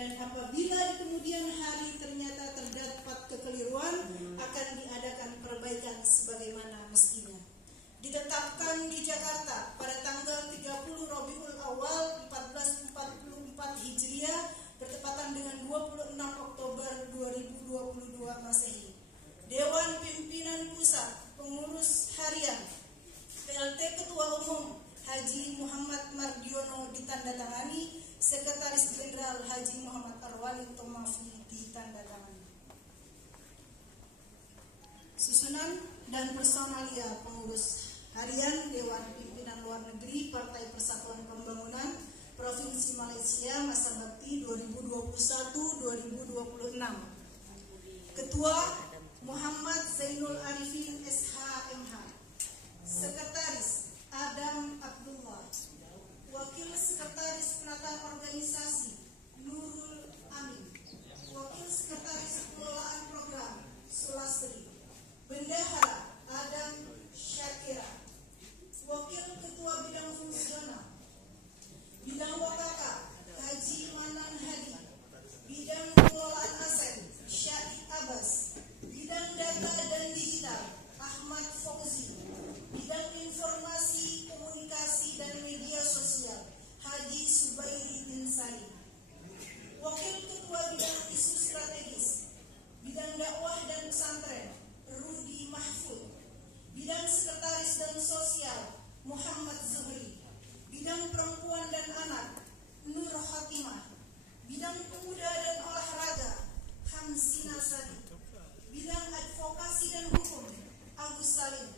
dan apabila di kemudian hari ternyata terdapat kekeliruan, akan diadakan perbaikan sebagaimana mestinya. Ditetapkan di Jakarta pada tanggal 30 Rabiul Awal 1444 Hijriah bertepatan dengan 26 Oktober 2022 Masehi. Dewan Pimpinan Pusat Pengurus Harian PLT Ketua Umum Haji Muhammad Mardiono ditandatangani, Sekretaris Jenderal Haji Muhammad Arwani Tomafi ditandatangani. Susunan dan personalia pengurus harian Dewan Pimpinan Luar Negeri Partai Persatuan Pembangunan Provinsi Malaysia masa bakti 2021-2026. Ketua Muhammad Zainul Arifin SH.MH. Sekretaris Adam Abdullah. Wakil Sekretaris Penata Organisasi Nurul Amin. Wakil Sekretaris Pengelolaan Program Sulastri. Bendahara Adam Syakira. Wakil Ketua Bidang Fungsional. Bidang Wakaka Haji Manan Hadi. Bidang Pengelolaan Aset Syahid Abbas. Bidang Data dan Digital Ahmad Fauzi. Bidang Informasi, Komunikasi dan Media Sosial Haji Subairi bin Salim. Wakil Ketua Bidang Isu Strategis Bidang Dakwah dan Pesantren Rudi Mahfud. Bidang Sekretaris dan Sosial Muhammad Zuhri. Bidang Perempuan dan Anak Nur Khotimah. Bidang Pemuda dan Olahraga Hamsina Sadi. Bidang Advokasi dan Hukum Agus Salim.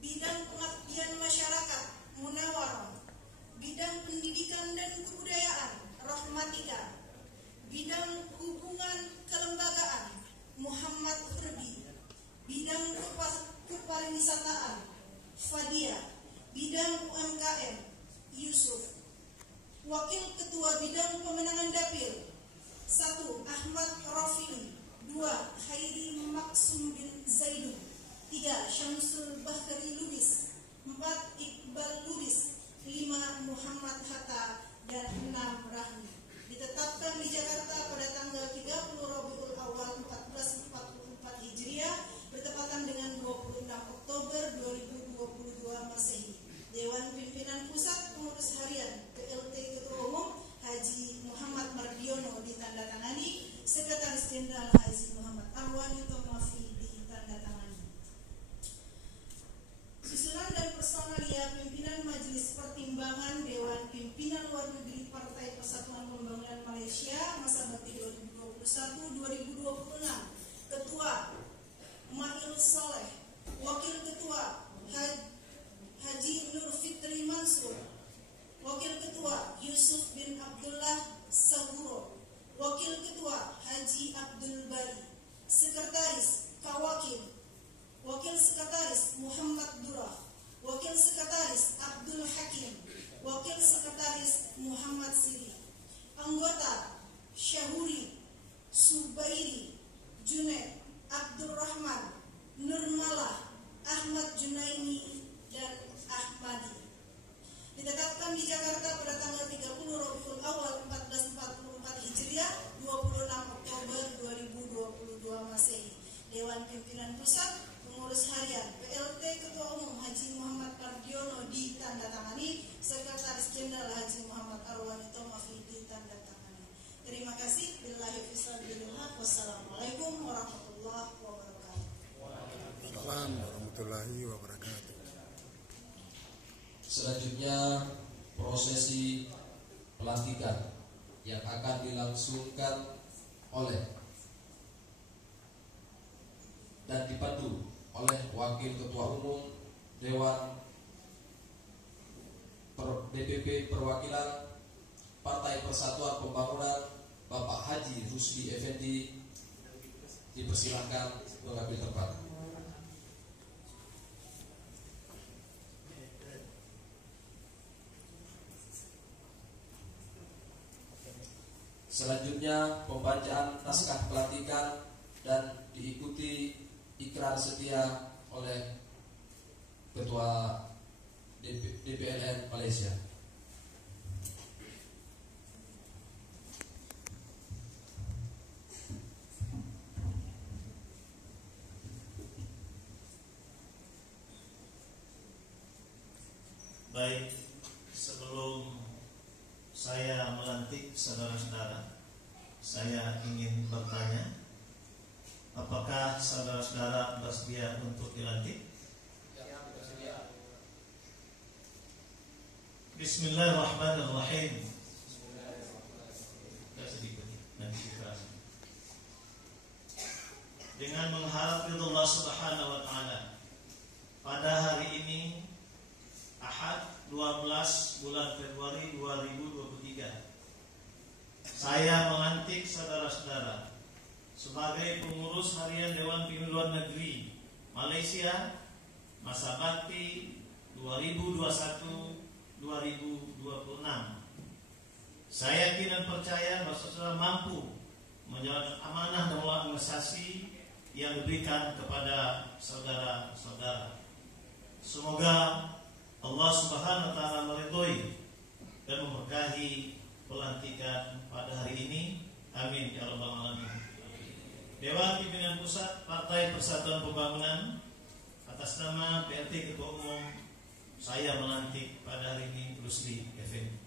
Bidang Pengabdian Masyarakat Munawarah. Bidang Pendidikan dan Kebudayaan Rahmatika. Bidang Hubungan Kelembagaan Muhammad Hurbi. Bidang Kepariwisataan Fadia. Bidang UMKM Yusuf. Wakil Ketua Bidang Pemenangan Dapil 1. Ahmad Rafili. 2. Khairi Maksum bin Zaidun. 3. Syamsul Bahri Lubis. 4. Iqbal Lubis. 5. Muhammad Hatta. Dan 6. Rahmi. Ditetapkan di Jakarta pada tanggal 30 Rabiul Awal 1444 Hijriah bertepatan dengan 26 Oktober 2022 Masehi. Dewan Pimpinan Pusat Pengurus Harian PLT Ketua Umum Haji Muhammad Mardiono ditandatangani, Sekretaris Jenderal Haji Muhammad Arwani Tomafi ditandatangani. Susunan dan personalia pimpinan Majelis Pertimbangan Dewan Pimpinan Luar Negeri Partai Persatuan Pembangunan Malaysia masa bakti 2021-2026. Ketua Mail Saleh. Wakil Ketua Haji Nur Fitri Mansur. Wakil Ketua Yusuf bin Abdullah Sahuro. Wakil Ketua Haji Abdul Bari. Sekretaris Kawakil. Wakil Sekretaris Muhammad Durrah. Wakil Sekretaris Abdul Hakim. Wakil Sekretaris Muhammad Siri. Anggota Syahuri, Subairi, Junaid, Abdurrahman, Nurmalah, Ahmad Junaini, dan Ahmadi. Ditetapkan di Jakarta pada tanggal 30 Rabiul Awal 1444 Hijriah 26 Oktober 2022 Masehi. Dewan Pimpinan Pusat Pengurus Harian PLT Ketua Umum Haji Muhammad Mardiono ditandatangani, Sekretaris Jenderal Haji Muhammad Arwani Tomafi ditandatangani. Terima kasih. Billahi fisabilillah. Wassalamualaikum warahmatullahi wabarakatuh. Waalaikumsalam warahmatullahi wabarakatuh. Selanjutnya prosesi pelantikan yang akan dilangsungkan oleh dan dipandu oleh Wakil Ketua Umum Dewan DPP Perwakilan Partai Persatuan Pembangunan Bapak Haji Rusdi Effendi. Dipersilakan mengambil tempat. Selanjutnya pembacaan naskah pelantikan dan diikuti ikrar setia oleh Ketua DPLN Malaysia. Baik, sebelum saya melantik saudara-saudara, saya ingin bertanya, apakah saudara-saudara bersedia untuk dilantik? Ya, bersedia. Bismillahirrahmanirrahim. Dengan mengharap ridha Allah Subhanahu wa taala, pada hari ini Ahad 12 bulan Februari 2023, saya melantik saudara-saudara sebagai pengurus harian Dewan Pimpinan Luar Negeri Malaysia masa bakti 2021-2026. Saya yakin dan percaya bahwa saudara mampu menjalankan amanah dan organisasi yang diberikan kepada saudara-saudara. Semoga Allah Subhanahu wa taala meridhoi dan memberkahi pelantikan pada hari ini. Amin ya rabbal alamin. Dewan Pimpinan Pusat Partai Persatuan Pembangunan, atas nama PLT Ketua Umum, saya melantik pada hari ini Rusli Effendi.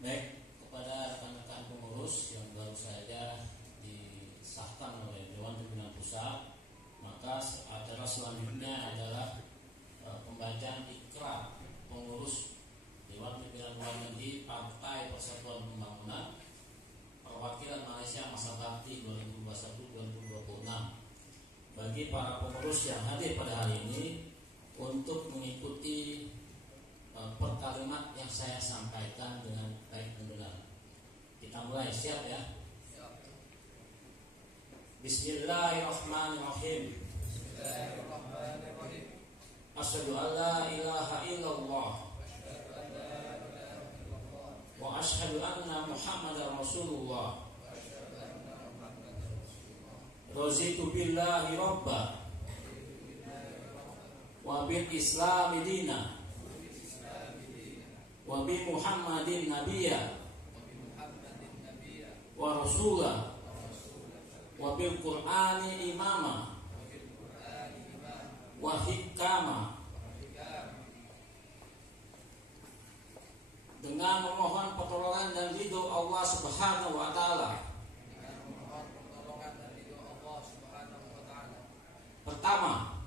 Baik, kepada rekan-rekan pengurus yang baru saja disahkan oleh Dewan Pimpinan Pusat, maka acara selanjutnya adalah pembacaan ikrar pengurus Dewan Pimpinan Luar Negeri Partai Persatuan Pembangunan Perwakilan Malaysia masa bakti 2021-2026 bagi para pengurus yang hadir pada hari ini untuk mengikuti per kalimat yang saya sampaikan dengan baik dan benar. Kita mulai, siap ya? Bismillahirrahmanirrahim. Asyhadu an la ilaha illallah wa asyhadu anna Muhammadar Rasulullah. Raditu billahi rabba wa bil islami dina wa bi Muhammadin nabiyya wa rasulah wa bil Qur'ani imama wa hikama, dengan memohon pertolongan dan ridho Allah Subhanahu wa taala. Pertama,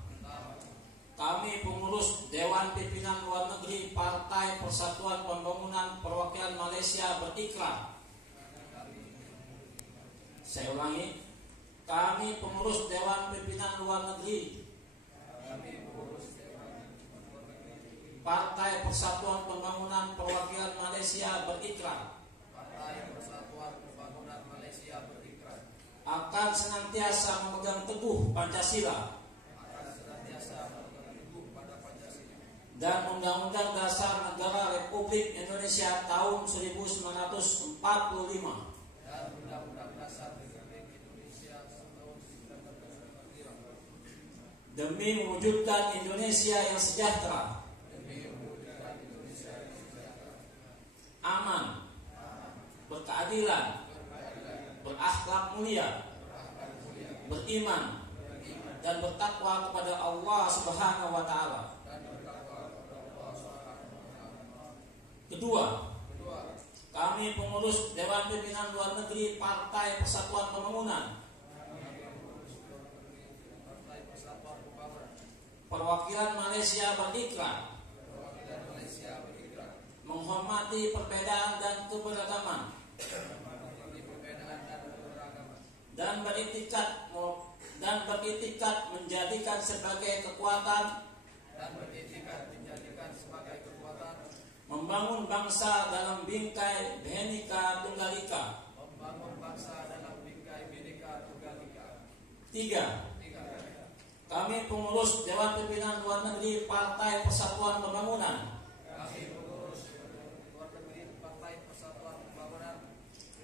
kami pengurus Dewan Pimpinan Luar Negeri Partai Persatuan Pembangunan Perwakilan Malaysia berikrar. Saya ulangi, kami pengurus Dewan Pimpinan Luar Negeri Partai Persatuan Pembangunan Perwakilan Malaysia berikrar akan senantiasa memegang teguh Pancasila dan Undang-Undang Dasar Negara Republik Indonesia tahun 1945 demi mewujudkan Indonesia yang sejahtera, aman, berkeadilan, berakhlak mulia, beriman, dan bertakwa kepada Allah Subhanahu wa taala. Kedua, kami pengurus Dewan Pimpinan Luar Negeri Partai Persatuan Pembangunan Perwakilan Malaysia berikrar menghormati perbedaan dan keberagaman dan beriktikad menjadikan sebagai kekuatan membangun bangsa dalam bingkai Bhinneka Tunggal Ika. Tiga, Kami pengurus Dewan Pimpinan Luar Negeri Partai Persatuan Pembangunan.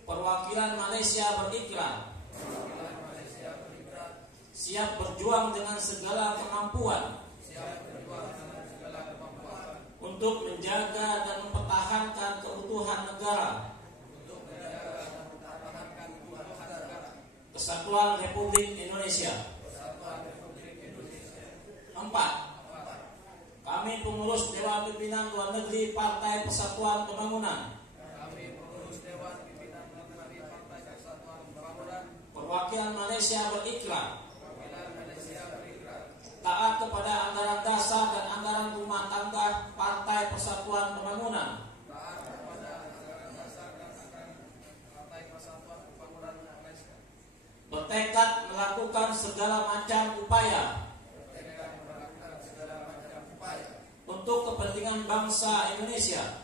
Perwakilan Malaysia berikrar siap berjuang dengan segala kemampuan untuk menjaga dan mempertahankan keutuhan negara, Kesatuan Republik Indonesia. 4. Kami pengurus Dewan Pimpinan Luar Negeri Partai Persatuan Pembangunan. Perwakilan Malaysia berikrar taat kepada anggaran dasar dan anggaran rumah tangga Partai Persatuan Pembangunan. Bertekad melakukan segala macam upaya untuk kepentingan bangsa Indonesia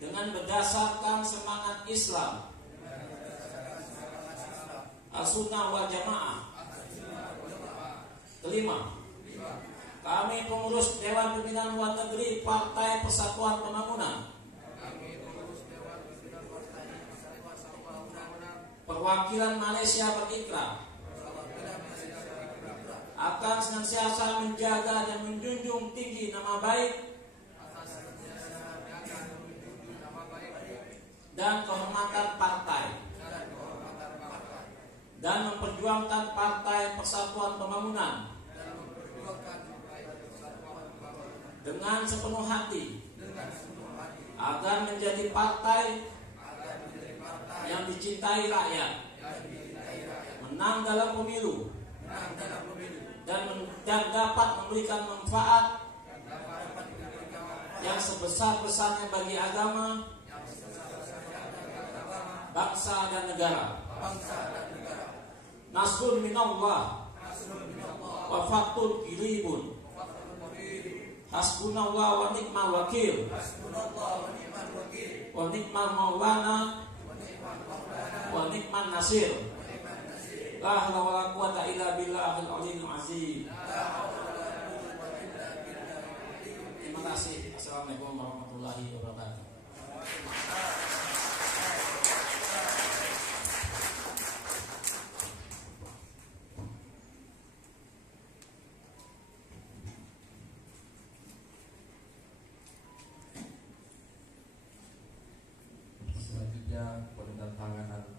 dengan berdasarkan semangat Islam, Al-Sunnah wal Jamaah. 5. Kami pengurus Dewan Pimpinan Luar Negeri Partai Persatuan Pembangunan. Perwakilan Malaysia berikrar akan senantiasa menjaga dan menjunjung tinggi nama baik dan kehormatan partai, dan memperjuangkan Partai Persatuan Pembangunan dengan sepenuh hati agar menjadi partai yang dicintai rakyat, menang dalam pemilu, dan dapat memberikan manfaat yang sebesar-besarnya bagi agama, bangsa dan negara. Nasrun minallah wa fathun qiribun. Hasbunallah wa ni'mal wakil. Wa ni'mal maulana wa ni'man nasir. La haula wala quwata illa billahil aliyyil azim. Terima kasih. Assalamualaikum warahmatullahi wabarakatuh. Selanjutnya penandatanganan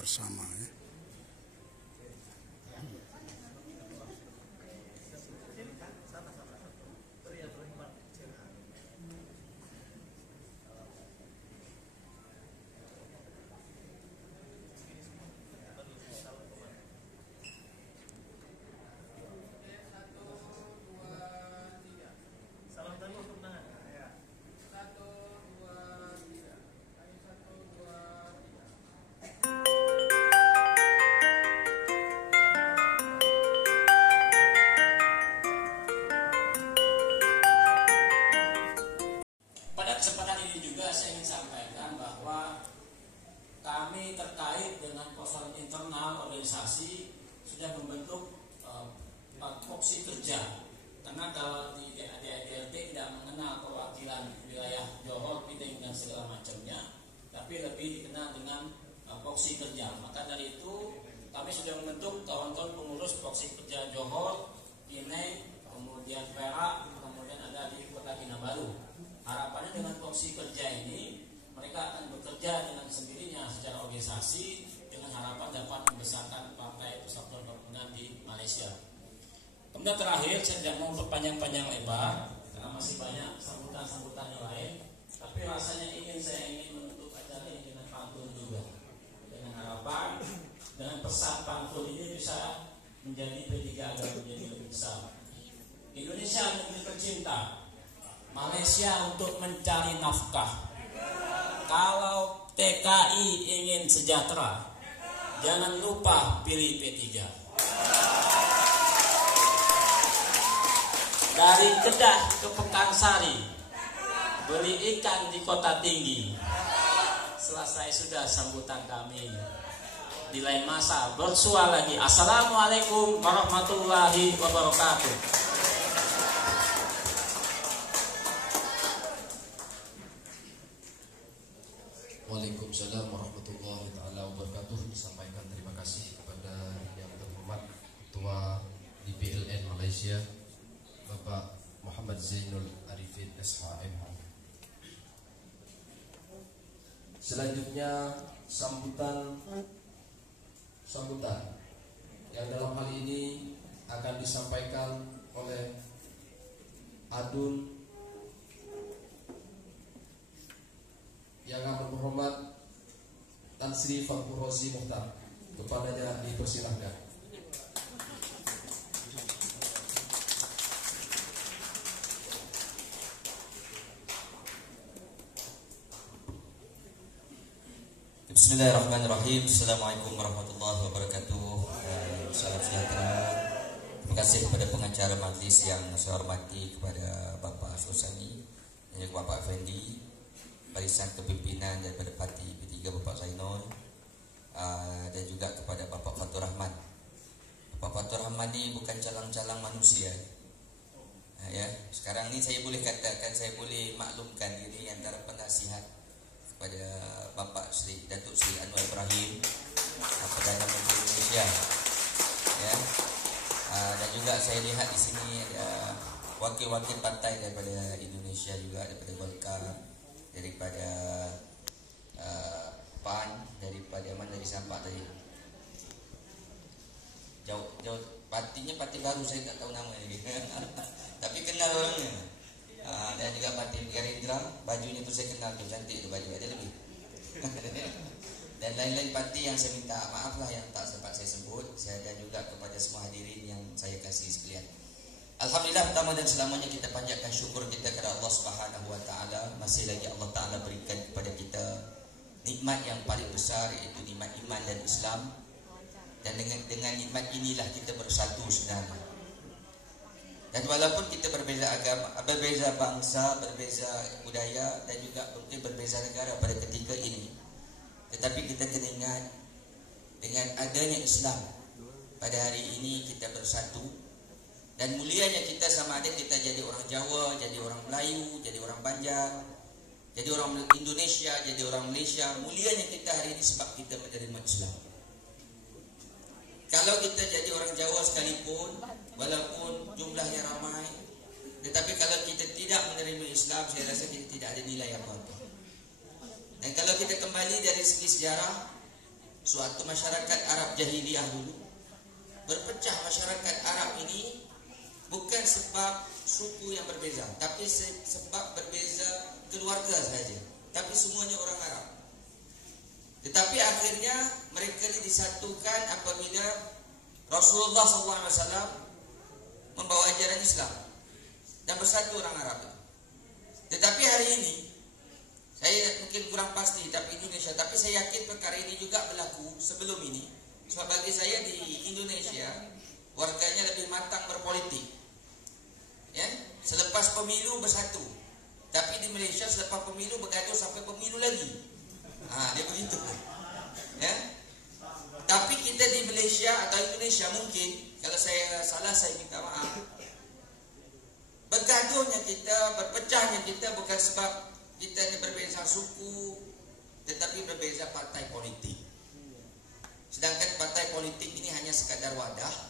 bersama ya. Pada kesempatan ini juga saya ingin sampaikan bahwa kami terkait dengan persoalan internal organisasi sudah membentuk poksi kerja. Karena kalau di DADRT tidak mengenal perwakilan wilayah Johor, Piding dan segala macamnya, tapi lebih dikenal dengan poksi kerja. Maka dari itu kami sudah membentuk kawan-kawan pengurus poksi kerja Johor, Pineng, kemudian Perak, kemudian ada di Kota Kinabalu. Harapannya dengan poksi kerja ini mereka akan bekerja dengan sendirinya secara organisasi dengan harapan dapat membesarkan Partai Persatuan Pembangunan di Malaysia. Kemudian terakhir, saya tidak mau berpanjang-panjang lebar karena masih banyak sambutan-sambutan yang lain. Tapi rasanya saya ingin menutup acara ini dengan pantun juga. Dengan harapan dengan pesan pantun ini bisa menjadi P3 agar menjadi lebih besar. Indonesia negeri tercinta, Malaysia untuk mencari nafkah. Kalau TKI ingin sejahtera, jangan lupa pilih P3. Dari Kedah ke Pekansari, beli ikan di Kota Tinggi. Selesai sudah sambutan kami. Di lain masa bersua lagi. Assalamualaikum warahmatullahi wabarakatuh. Waalaikumsalam warahmatullahi taala wabarakatuh. Disampaikan terima kasih kepada yang terhormat Ketua DPLN Malaysia Bapak Muhammad Zainul Arifin SHM. Selanjutnya sambutan yang dalam hal ini akan disampaikan oleh Adun yang amat berhormat Tan Sri Fakhur Rozi Muhtar. Kepadanya dipersilahkan. Bismillahirrahmanirrahim. Assalamualaikum warahmatullahi wabarakatuh. Salam sejahtera. Terima kasih kepada pengacara majlis yang saya hormati, kepada Bapak Sulsani dan juga Bapak Effendi, barisan kepimpinan daripada parti P3 Bapak Zainul, dan juga kepada Bapak Fatur Rahman. Bapak Fatur Rahman ini bukan calang-calang manusia. Ya, sekarang ini saya boleh katakan, saya boleh maklumkan diri antara penasihat kepada Bapak Sri Datuk Sri Anwar Ibrahim, Perdana Menteri Indonesia. Ya. Dan juga saya lihat di sini ada wakil-wakil partai daripada Indonesia juga, daripada Golkar, daripada PAN, daripada mana dari Sampak tadi. Jauh partinya parti baru, saya tak tahu nama lagi. Tapi kenal orangnya. Dan juga parti Gerindra, bajunya tu saya kenal tu, cantik tu baju, ada lebih. Dan lain-lain parti yang saya minta maaf lah yang tak sempat saya sebut. Saya dan juga kepada semua hadirin yang saya kasih sekalian. Alhamdulillah, pertama dan selamanya kita panjatkan syukur kita kepada Allah Subhanahu wa taala. Masih lagi Allah Taala berikan kepada kita nikmat yang paling besar, iaitu nikmat iman dan Islam. Dan dengan nikmat inilah kita bersatu sebenarnya. Dan walaupun kita berbeza agama, berbeza bangsa, berbeza budaya, dan juga mungkin berbeza negara pada ketika ini, tetapi kita kena ingat dengan adanya Islam pada hari ini kita bersatu. Dan mulianya kita sama ada kita jadi orang Jawa, jadi orang Melayu, jadi orang Banjar, jadi orang Indonesia, jadi orang Malaysia. Mulianya kita hari ini sebab kita menerima Islam. Kalau kita jadi orang Jawa sekalipun, walaupun jumlahnya ramai, tetapi kalau kita tidak menerima Islam, saya rasa kita tidak ada nilai apa-apa. Dan kalau kita kembali dari segi sejarah, suatu masyarakat Arab jahiliyah dulu. Berpecah masyarakat Arab ini bukan sebab suku yang berbeza, tapi sebab berbeza keluarga saja. Tapi semuanya orang Arab. Tetapi akhirnya mereka ini disatukan apabila Rasulullah SAW membawa ajaran Islam dan bersatu orang Arab. Tetapi hari ini saya mungkin kurang pasti tapi Indonesia, tapi saya yakin perkara ini juga berlaku sebelum ini. Sebab bagi saya di Indonesia warganya lebih matang berpolitik. Ya, selepas pemilu bersatu. Tapi di Malaysia selepas pemilu bergaduh sampai pemilu lagi. Dia begitu. Ya. Tapi kita di Malaysia atau Indonesia mungkin, kalau saya salah saya minta maaf. Bergaduhnya kita, berpecahnya kita bukan sebab kita ini berbeza suku, tetapi berbeza partai politik. Sedangkan partai politik ini hanya sekadar wadah